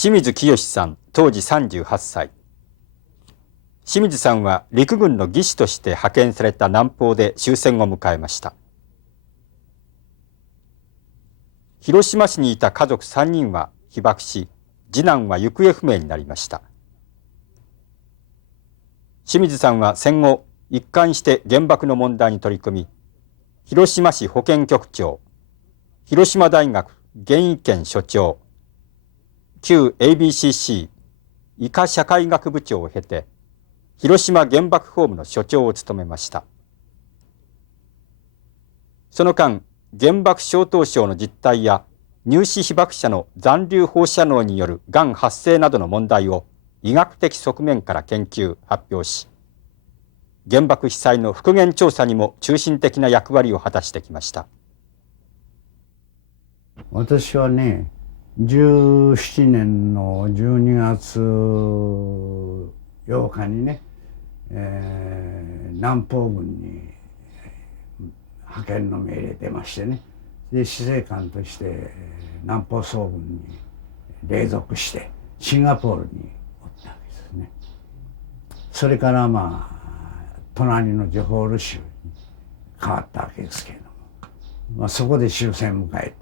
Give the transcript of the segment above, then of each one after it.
清水清さん、当時38歳。清水さんは陸軍の技師として派遣された南方で終戦を迎えました。広島市にいた家族3人は被爆し、次男は行方不明になりました。清水さんは戦後、一貫して原爆の問題に取り組み、広島市保健局長、広島大学原意研所長、旧 ABCC 医科社会学部長を経て、広島原爆ホームの所長を務めました。その間、原爆症凍傷の実態や入試被爆者の残留放射能によるがん発生などの問題を医学的側面から研究・発表し、原爆被災の復元調査にも中心的な役割を果たしてきました。私はね、17年の12月8日にね、南方軍に派遣の命令出ましてね、で司令官として南方総軍に隷属してシンガポールにおったわけですね。それからまあ隣のジョホール州に変わったわけですけれども、まあ、そこで終戦を迎えて、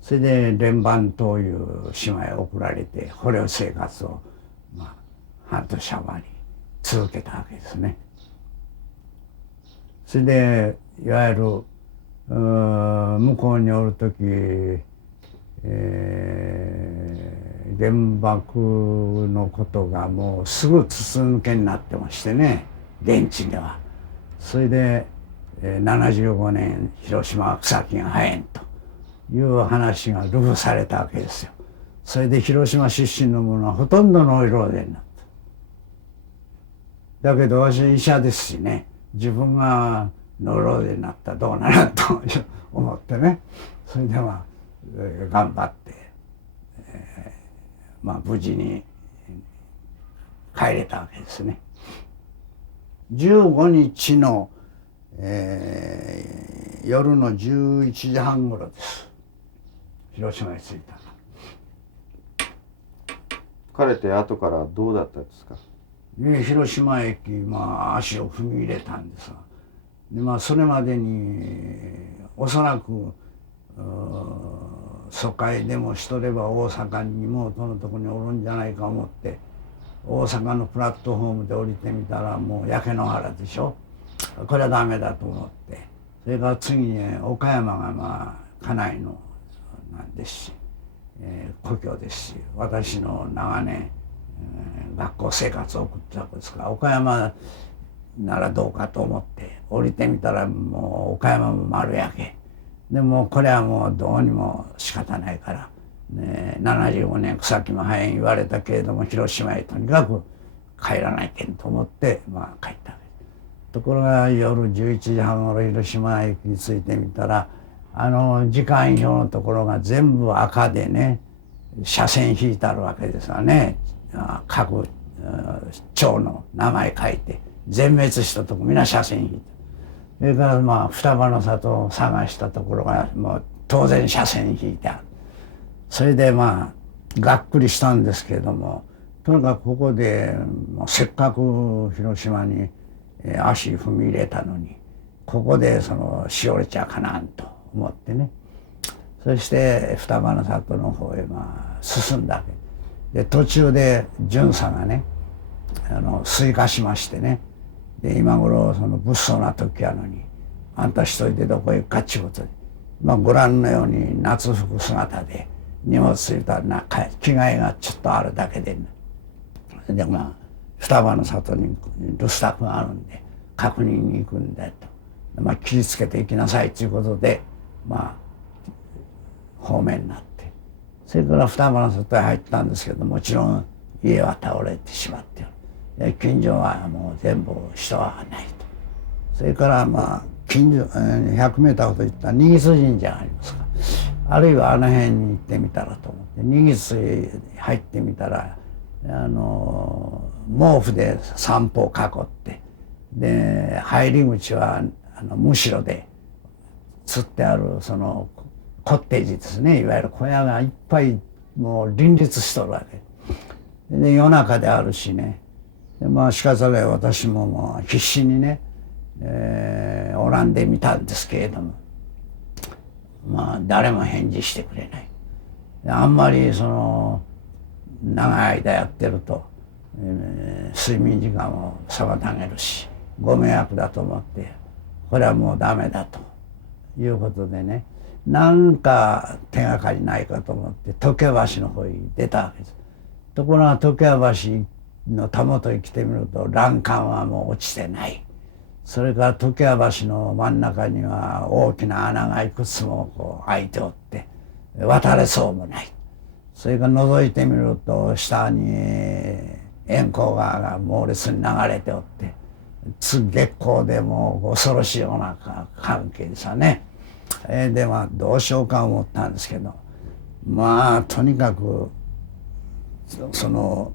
それで連番という島へ送られて捕虜生活をまあ半年余り続けたわけですね。それでいわゆる向こうにおる時、原爆のことがもうすぐ筒抜けになってましてね、現地では。それで75年広島は草木が生えんという話が流布されたわけですよ。それで広島出身の者はほとんどノイローゼになった。だけど私は医者ですしね、自分がノイローゼになったらどうなると思ってね、それでまあ頑張って、まあ無事に帰れたわけですね。15日の、夜の11時半頃です。広島に着いた。疲れて後からどうだったですか？広島駅、まあ足を踏み入れたんですが、でまあそれまでにおそらく疎開でもしとれば大阪に妹のとこにおるんじゃないか思って大阪のプラットフォームで降りてみたらもう焼け野原でしょ。これはダメだと思って、それから次に岡山がまあ家内のなんですし、故郷ですし、私の長年、学校生活を送ったわけですから岡山ならどうかと思って降りてみたらもう岡山も丸焼けでもこれはもうどうにも仕方ないから、ね、75年草木も生えん言われたけれども広島へとにかく帰らないけんと思ってまあ帰ったわけです。ところが夜11時半ごろ広島駅に着いてみたら時間表のところが全部赤でね斜線引いてあるわけですわね。各町の名前書いて全滅したとこ皆斜線引いて、それからまあ双葉の里を探したところがもう当然斜線引いてある。それでまあがっくりしたんですけれども、とにかくここでせっかく広島に足踏み入れたのにここでしおれちゃかなんと思ってね、そして双葉の里の方へまあ進んだわけで、途中で巡査がね追加しましてね、で今頃物騒な時やのにあんた一人でどこへ行くかっちゅうことで、まあご覧のように夏服姿で荷物ついたら着替えがちょっとあるだけで、ね、でまあ双葉の里に留守宅があるんで確認に行くんだと、まあ気をつけて行きなさいということでまあ方面になって、それから双葉の里へ入ったんですけど、もちろん家は倒れてしまってる。近所はもう全部人はないと。それからまあ近所100メーターほど行った新津神社がありますから、あるいはあの辺に行ってみたらと思って新津へ入ってみたら毛布で散歩を囲って、で入り口はむしろで釣ってあるコッテージですね、いわゆる小屋がいっぱいもう林立しとるわけ。で夜中であるしね。でまあ仕方ない私ももう必死にね、拝んでみたんですけれども、まあ誰も返事してくれない。あんまりその長い間やってると、睡眠時間を妨げるしご迷惑だと思って、これはもうダメだということでね、なんか手がかりないかと思って常盤橋の方に出たわけです。ところが常盤橋のたもとに来てみると欄干はもう落ちてない。それから常盤橋の真ん中には大きな穴がいくつもこう開いておって渡れそうもない。それから覗いてみると下に円光川が猛烈に流れておって、月光でもう恐ろしいような関係でさね。でまあどうしようか思ったんですけど、まあとにかくその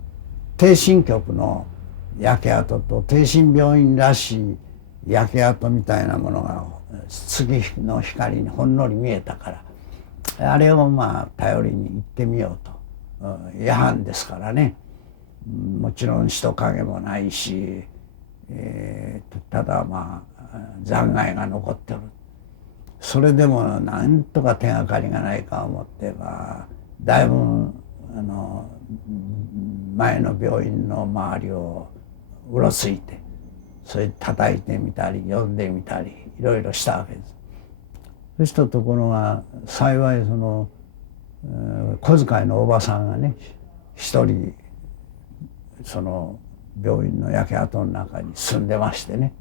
逓信局の焼け跡と逓信病院らしい焼け跡みたいなものが月の光にほんのり見えたから、あれをまあ頼りに行ってみようと。夜半ですからね、もちろん人影もないし、ただまあ残骸が残ってる。それでもなんとか手がかりがないか思ってだいぶ前の病院の周りをうろついて、それ叩いてみたり呼んでみたりいろいろしたわけです。そうしたところが幸いその小遣いのおばさんがね一人その病院の焼け跡の中に住んでましてね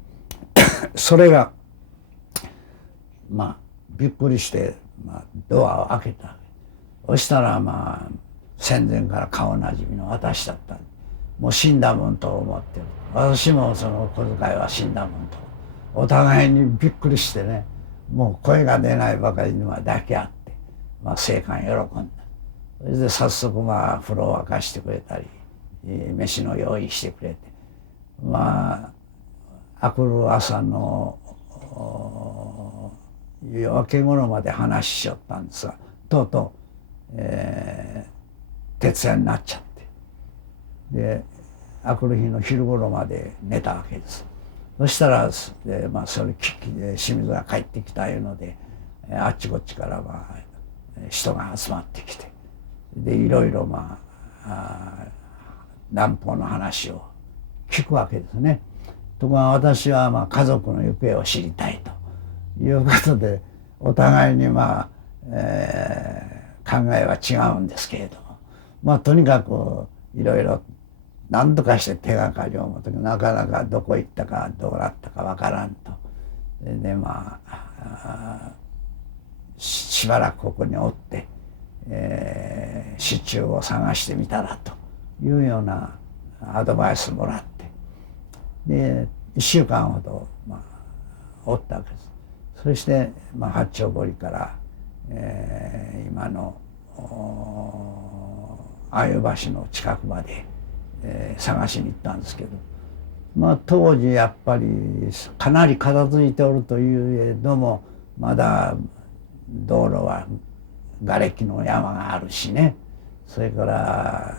それがまあびっくりして、ドアを開けた。そしたらまあ戦前から顔なじみの私だった。もう死んだもんと思ってる。私もその小遣いは死んだもんとお互いにびっくりしてね、もう声が出ないばかりには抱き合って、生還喜んだ。それで早速風呂を沸かしてくれたり飯の用意してくれて、明くる朝の夜明け頃まで話しよったんですが、とうとう、徹夜になっちゃって、で明くる日の昼頃まで寝たわけです。そしたらそれ聞きで清水が帰ってきたいうのであっちこっちから人が集まってきて、でいろいろ南方の話を聞くわけですね。ところが私は家族の行方を知りたいということで、お互いに考えは違うんですけれども、とにかくいろいろ何とかして手がかりを持ってなかなかどこ行ったかどうなったかわからんと。でしばらくここにおって、市中を探してみたらというようなアドバイスもらって、で1週間ほどおったわけです。そして八丁堀から、今の鮎橋の近くまで、探しに行ったんですけど、当時やっぱりかなり片付いておるというえども、まだ道路は瓦礫の山があるしね、それから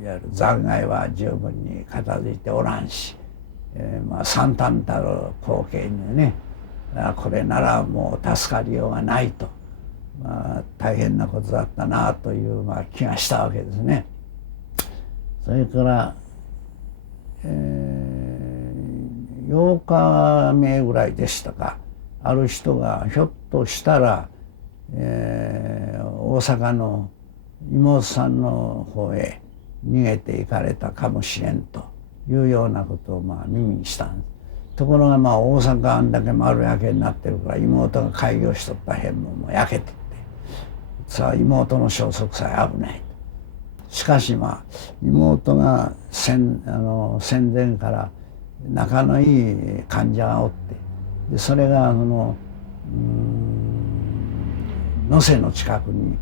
いわゆる残骸は十分に片付いておらんし、惨憺たる光景にね、これならもう助かりようがないと、大変なことだったなという気がしたわけですね。それから、8日目ぐらいでしたか、ある人がひょっとしたら、大阪の妹さんの方へ逃げていかれたかもしれんというようなことを耳にしたんです。ところが大阪あんだけ丸焼けになってるから、妹が開業しとった辺も焼けとって、さあ妹の消息さえ危ない。しかし妹が戦前から仲のいい患者がおって、でそれが能勢の近くに、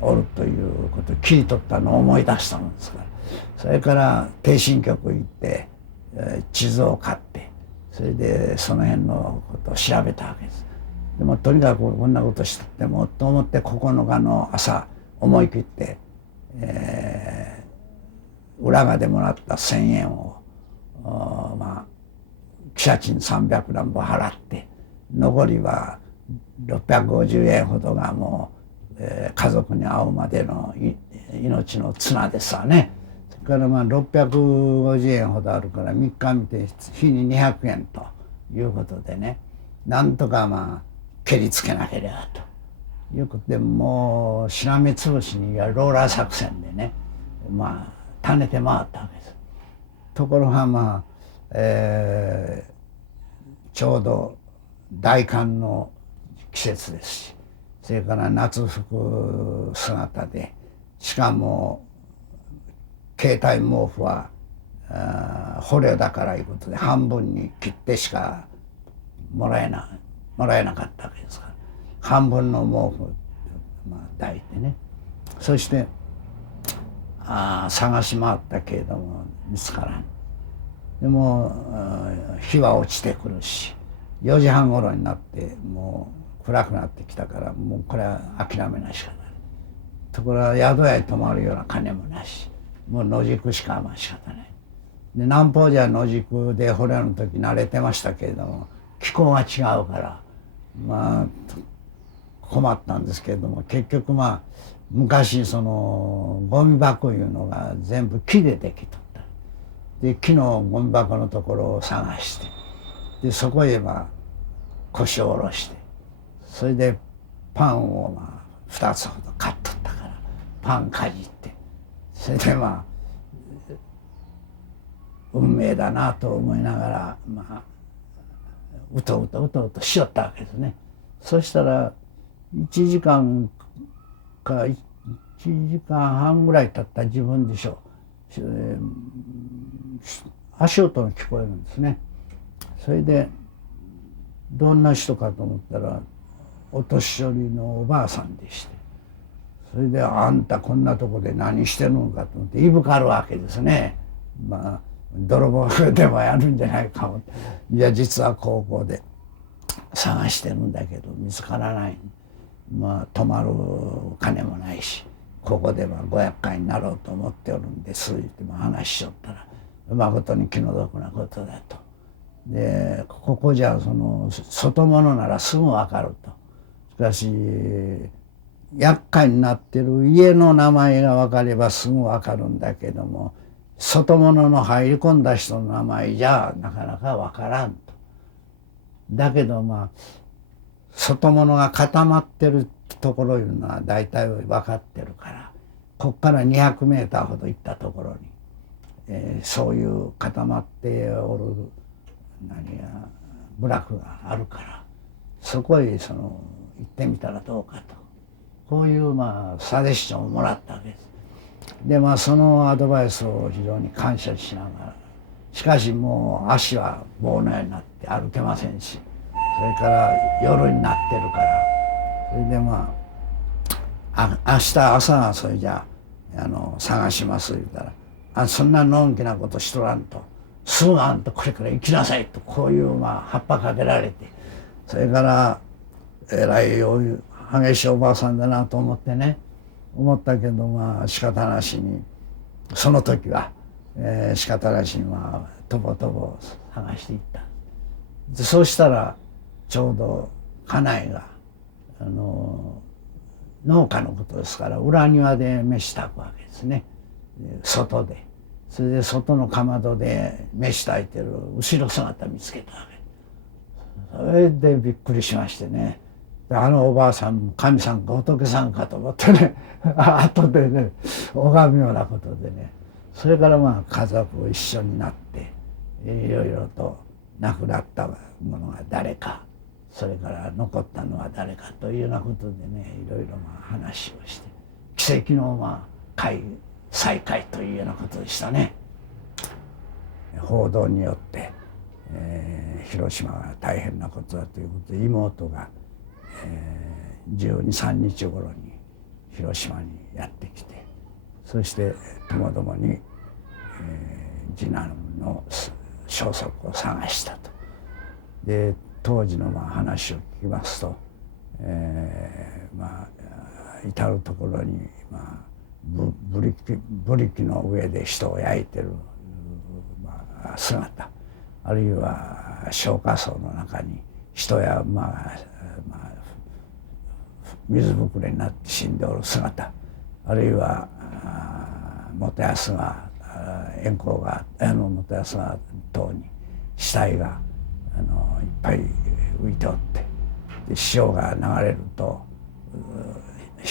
おるということを聞いとったのを思い出したもんですから、それから逓信局行って、地図を買って、それでその辺のことを調べたわけです。でもとにかくこんなことしてってもと思って、9日の朝思い切って、浦賀でもらった1,000円をまあ汽車賃300何本払って残りは650円ほどがもう、家族に会うまでの命の綱ですわね。それからまあ650円ほどあるから3日見て日に200円ということでね、なんとかまあ蹴りつけなければということで、もうしらみつぶしにローラー作戦でね、まあ種て回ったわけです。ところがまあ、ちょうど大寒の季節ですし、それから夏服姿で、しかも携帯毛布は捕虜だからいうことで半分に切ってしかもらえなかったわけですから、半分の毛布、まあ、抱いてね、そして探し回ったけれども見つからん。でも日は落ちてくるし、4時半頃になってもう暗くなってきたから、もうこれは諦めなしかない。ところが宿屋に泊まるような金もなし、もう野宿しかまあ仕方ない。で南方じゃ野宿で捕虜の時慣れてましたけれども、気候が違うからまあ困ったんですけれども、結局まあ昔そのゴミ箱いうのが全部木でできとった。で木のゴミ箱のところを探して、でそこへまあ腰を下ろして、それでパンをまあ2つほど買っとったからパンかじって、それでまあ運命だなと思いながらまあうとうとしよったわけですね。そしたら1時間か1時間半ぐらい経った自分でしょう、足音が聞こえるんですね。それでどんな人かと思ったらお年寄りのおばあさんでして、それで「あんたこんなとこで何してるのか」と思っていぶかるわけですね。まあ泥棒でもやるんじゃないかも。いや実は高校で探してるんだけど見つからない。まあ泊まる金もないし、ここでは500回になろうと思っておるんですって話しちゃったら、まことに気の毒なことだと。でここじゃその外物ならすぐ分かると。しかし厄介になってる家の名前が分かればすぐ分かるんだけども、外物の入り込んだ人の名前じゃなかなか分からんと。だけどまあ外物が固まってるところいうのは大体分かってるから、こっから200メーターほど行ったところに、そういう固まっておる部落があるから、そこへ行ってみたらどうかと、こういうまあサジェッションをもらったわけです。でまあそのアドバイスを非常に感謝しながら、しかしもう足は棒のようになって歩けませんし、それから夜になってるから、それでまあ明日朝はそれじゃ探します言うたら、そんなのんきなことしとらんと、すぐあんたこれから行きなさいと、こういうまあ葉っぱかけられて、それからえらい激しいおばあさんだなと思ってね、思ったけどまあ仕方なしに、その時は、仕方なしにまあとぼとぼ探していった。でそうしたらちょうど家内が農家のことですから裏庭で飯炊くわけですね、外で。それで外のかまどで飯炊いてる後ろ姿見つけたわけ。それでびっくりしましてね、おばあさん神さんか仏さんかと思ってね後でね拝むようなことでね、それからまあ家族一緒になっていろいろと亡くなったものが誰か、それから残ったのは誰かというようなことでね、いろいろまあ話をして、奇跡のまあ再会というようなことでしたね。報道によって、広島が大変なことだということで、妹が、12、13日頃に広島にやってきて、そしてともどもに、次男の消息を探したと。で当時のまあ話を聞きますと、まあ至る所にまあブリキの上で人を焼いてる、姿、あるいは消火槽の中に人や水ぶくれになって死んでおる姿、あるいは元安川元安川等に死体がいっぱい浮いておって、で潮が流れると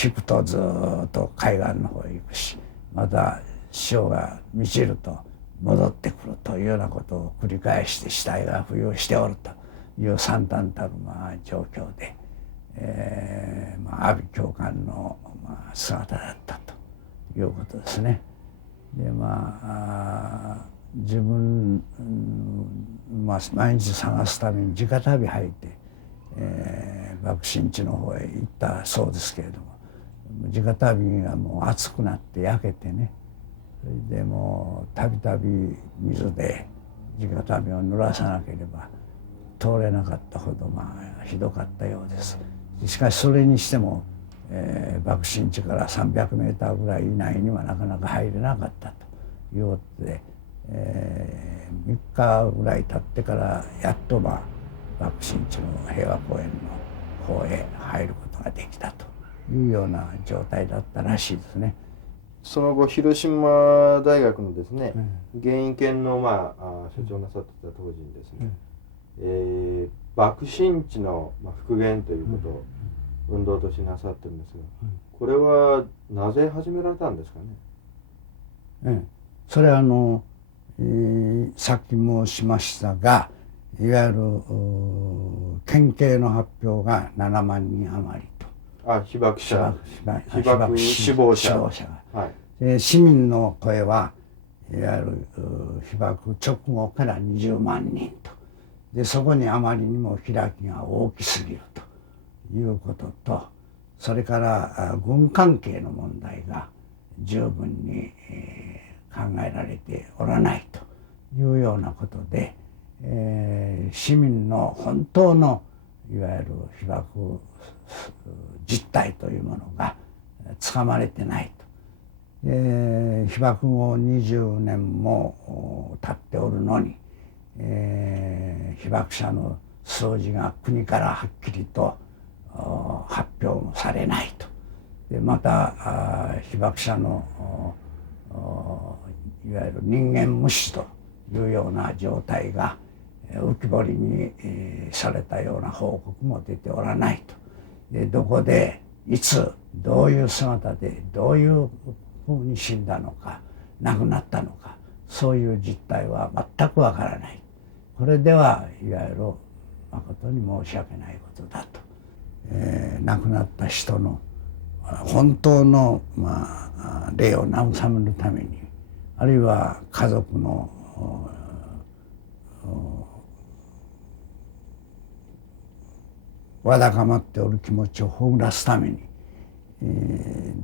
引くとずっと海岸の方へ行くし、また潮が満ちると戻ってくるというようなことを繰り返して死体が浮遊しておるという惨憺たる状況で、阿鼻叫喚の姿だったということですね。で自分、毎日探すために直旅履いて、爆心地の方へ行ったそうですけれども、直旅がもう暑くなって焼けてね、それでもうたびたび水で直旅を濡らさなければ通れなかったほどひどかったようです。しかしそれにしても、爆心地から300メーターぐらい以内にはなかなか入れなかったということで、3日ぐらい経ってからやっと爆心地の平和公園の方へ入ることができたというような状態だったらしいですね。その後広島大学のですね、原因研の所長なさってた当時にですね、爆心地の復元ということを運動としてなさってるんですが、これはなぜ始められたんですかね。それはさっき申しましたが、いわゆる県警の発表が7万人余りと。被爆死亡者が、市民の声はいわゆる被爆直後から20万人と。でそこにあまりにも開きが大きすぎるということと、それから軍関係の問題が十分に考えられておらないというようなことで、市民の本当のいわゆる被爆実態というものがつかまれてないと。被爆後20年も経っておるのに、被爆者の数字が国からはっきりと発表もされないと。でまた被爆者のいわゆる人間無視というような状態が浮き彫りにされたような報告も出ておらないと。でどこでいつどういう姿でどういうふうに死んだのか亡くなったのか、そういう実態は全くわからない。これではいわゆる誠に申し訳ないことだと。亡くなった人の本当の霊を慰めるために、あるいは家族のわだかまっておる気持ちをほぐらすために、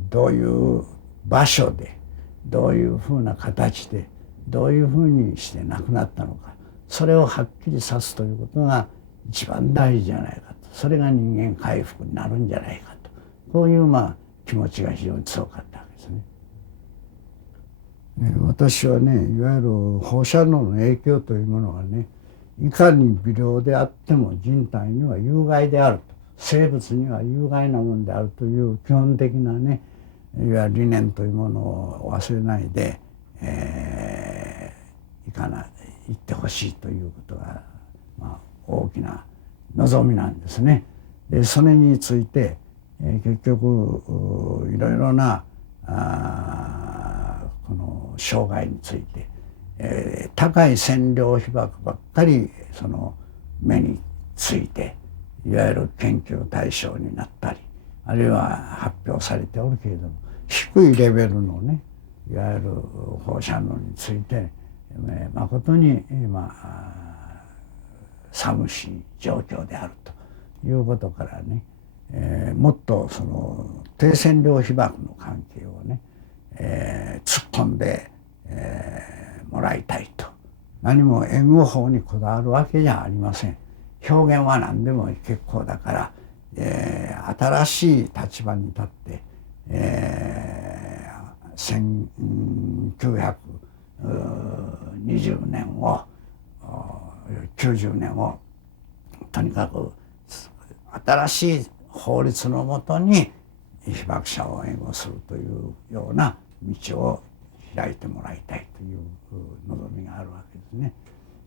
どういう場所でどういうふうな形でどういうふうにして亡くなったのか、それをはっきりさすということが一番大事じゃないかと。それが人間回復になるんじゃないかと、こういう気持ちが非常に強かったわけですね。私はね、いわゆる放射能の影響というものがね、いかに微量であっても人体には有害であると、生物には有害なものであるという基本的なね、いわゆる理念というものを忘れないで、言ってほしいということが、大きな望みなんですね。でそれについて、結局いろいろなこの障害について、高い線量被爆ばっかりその目についていわゆる研究対象になったり、あるいは発表されておるけれども、低いレベルのね、いわゆる放射能について誠に寂しい状況であるということからね、もっとその低線量被爆の関係をね、突っ込んで、もらいたいと。何も援護法にこだわるわけじゃありません。表現は何でも結構だから、新しい立場に立って、1920年を90年をとにかく新しい法律のもとに被爆者を援護するというような道を開いてもらいたいという望みがあるわけですね。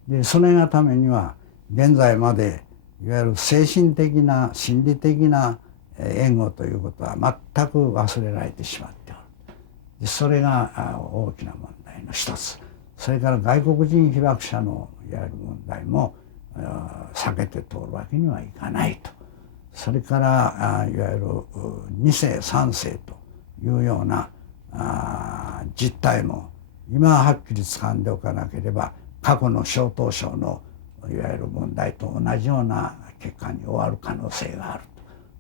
でそれがためには現在までいわゆる精神的な心理的な援護ということは全く忘れられてしまっておる。でそれが大きな問題の一つ。それから外国人被爆者のいわゆる問題も避けて通るわけにはいかないと。それからいわゆる2世3世というような実態も今はっきり掴んでおかなければ過去の小東省のいわゆる問題と同じような結果に終わる可能性がある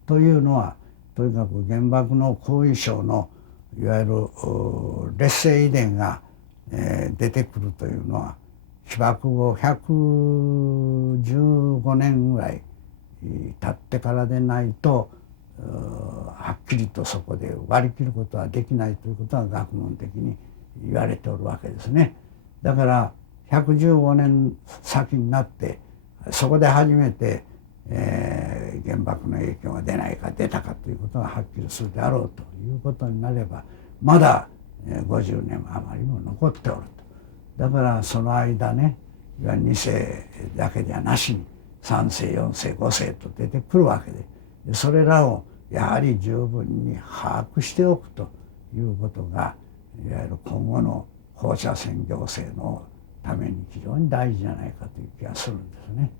というのは、とにかく原爆の後遺症のいわゆる劣勢遺伝が出てくるというのは被爆後115年ぐらい経ってからでないとはっきりとそこで割り切ることはできないということは学問的に言われておるわけですね。だから115年先になってそこで初めて、原爆の影響が出ないか出たかということがはっきりするであろうということになればまだ50年余りも残っておると。だからその間ね2世だけじゃなしに3世4世5世と出てくるわけで、それらをやはり十分に把握しておくということがいわゆる今後の放射線行政のために非常に大事じゃないかという気がするんですね。